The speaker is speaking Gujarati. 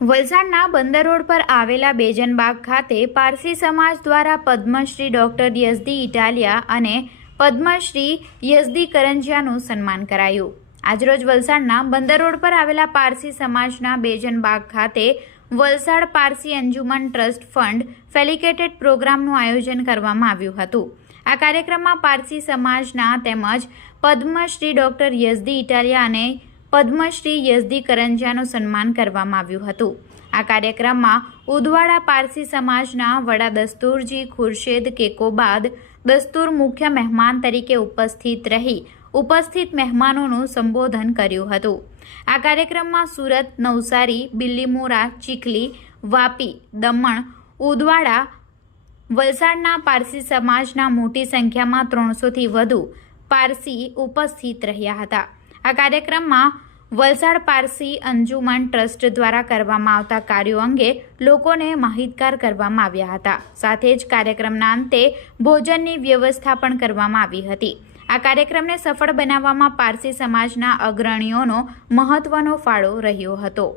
વલસાડના બંદર રોડ પર આવેલા બેજનબાગ ખાતે પારસી સમાજ દ્વારા પદ્મશ્રી ડોક્ટર યઝદી ઇટાલિયા અને પદ્મશ્રી યઝદી કરંજિયાનું સન્માન કરાયું. આજરોજ વલસાડના બંદર રોડ પર આવેલા પારસી સમાજના બેજનબાગ ખાતે Valsad Parsi Anjuman trust fund felicitated પ્રોગ્રામનું આયોજન કરવામાં આવ્યું હતું. આ કાર્યક્રમમાં પારસી સમાજના તેમજ પદ્મશ્રી ડોક્ટર યઝદી ઇટાલિયા અને પદ્મશ્રી યઝદી કરંજિયાનું સન્માન કરવામાં આવ્યું હતું. આ કાર્યક્રમમાં ઉદવાડા પારસી સમાજના વડા દસ્તુરજી ખુરશેદ કેકોબાદ દસ્તુર મુખ્ય મહેમાન તરીકે ઉપસ્થિત રહી ઉપસ્થિત મહેમાનોનું સંબોધન કર્યું હતું. આ કાર્યક્રમમાં સુરત, નવસારી બિલ્લીમોરા ચીખલી, વાપી, દમણ, ઉદવાડા, વલસાડના પારસી સમાજના મોટી સંખ્યામાં ત્રણસોથી વધુ પારસી ઉપસ્થિત રહ્યા હતા. આ કાર્યક્રમમાં વલસાડ પારસી અંજુમન ટ્રસ્ટ દ્વારા કરવામાં આવતા કાર્યો અંગે લોકોને માહિતગાર કરવામાં આવ્યા હતા. સાથે જ કાર્યક્રમના અંતે ભોજનની વ્યવસ્થા પણ કરવામાં આવી હતી. આ કાર્યક્રમને સફળ બનાવવામાં પારસી સમાજના અગ્રણીઓનો મહત્વનો ફાળો રહ્યો હતો.